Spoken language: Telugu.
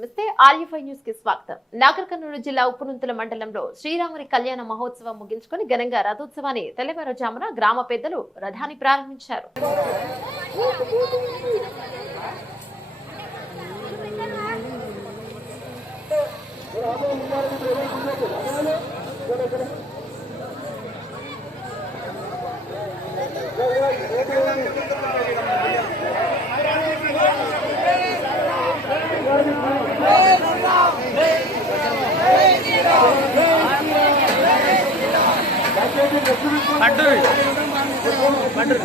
నమస్తే ఆర్యఫై న్యూస్ కి స్వాగతం. నాగర్ కర్నూలు జిల్లా ఉప్పునుంతుల మండలంలో శ్రీరాముని కళ్యాణ మహోత్సవం ముగించుకొని ఘనంగా రథోత్సవాన్ని తెల్లవారుజామున గ్రామ పెద్దలు రథాన్ని ప్రారంభించారు. పండు